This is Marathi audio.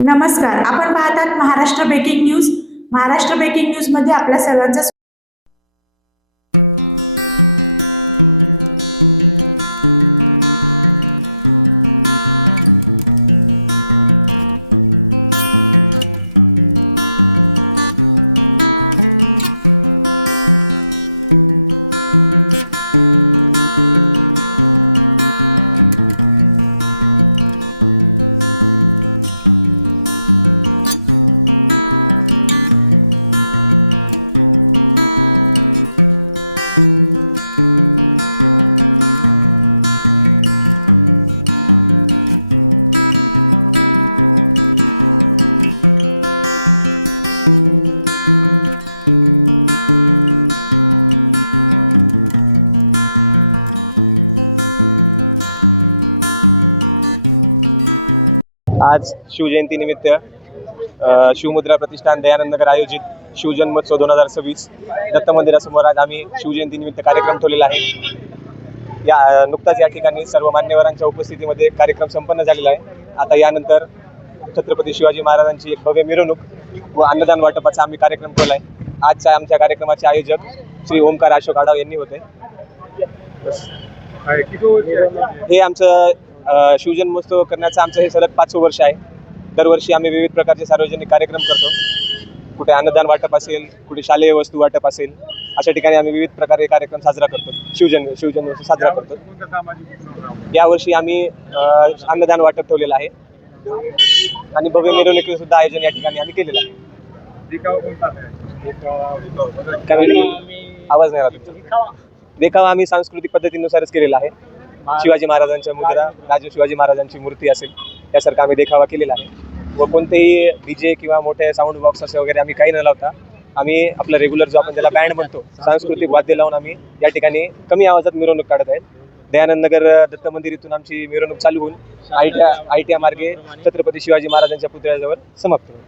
नमस्कार, आपण पाहतात Maharashtra breaking news. Maharashtra breaking news मध्ये आपल्या सर्वांचं आज शिवजयंतीनिमित्त शिवमुद्रा प्रतिष्ठान दयानंद नगर आयोजित शिवजन्मोत्सव 2026 दत्त मंदिरासमोर आज आम्ही शिवजयंतीनिमित्त कार्यक्रम ठेवलेला आहे. नुकताच या ठिकाणी सर्व मान्यवरांच्या उपस्थितीमध्ये कार्यक्रम संपन्न झालेला आहे. आता यानंतर छत्रपती शिवाजी महाराजांची एक भव्य मिरवणूक व अन्नदान वाटपाचा आम्ही कार्यक्रम ठेवला आहे. आजच्या आमच्या कार्यक्रमाचे आयोजक श्री ओमकार अशोक आढाव यांनी होते. हे आमचं शिवजन्मोत्सव करण्याचं आमचं हे सलग 5 वर्ष आहे. दरवर्षी आम्ही विविध प्रकारचे सार्वजनिक कार्यक्रम करतो. कुठे अन्नदान वाटप असेल, कुठे शालेय वस्तू वाटप असेल, अशा ठिकाणी आम्ही विविध प्रकारे कार्यक्रम साजरा करतो. शिवजन्मोत्सव साजरा करतो. यावर्षी आम्ही अन्नदान वाटप ठेवलेलं आहे आणि भव्य मिरवणुकीचं सुद्धा आयोजन या ठिकाणी आम्ही केलेलं आहे. आवाज नाही राहत. देखावा आम्ही सांस्कृतिक पद्धतीनुसारच केलेला आहे. शिवाजी महाराजांच्या मुद्रा, राजे शिवाजी महाराजांची मूर्ती असेल यासारखा आम्ही देखावा केलेला आहे. व कोणतेही डीजे किंवा मोठे साऊंड बॉक्स असे वगैरे आम्ही काही न लावता आम्ही आपला रेग्युलर जो आपण त्याला बँड म्हणतो, सांस्कृतिक वाद्य लावून आम्ही या ठिकाणी कमी आवाजात मिरवणूक काढत आहेत. दयानंद नगर दत्त मंदिर इथून आमची मिरवणूक चालू होऊन आयटीआ मार्गे छत्रपती शिवाजी महाराजांच्या पुतळ्याजवळ समाप्त होईल.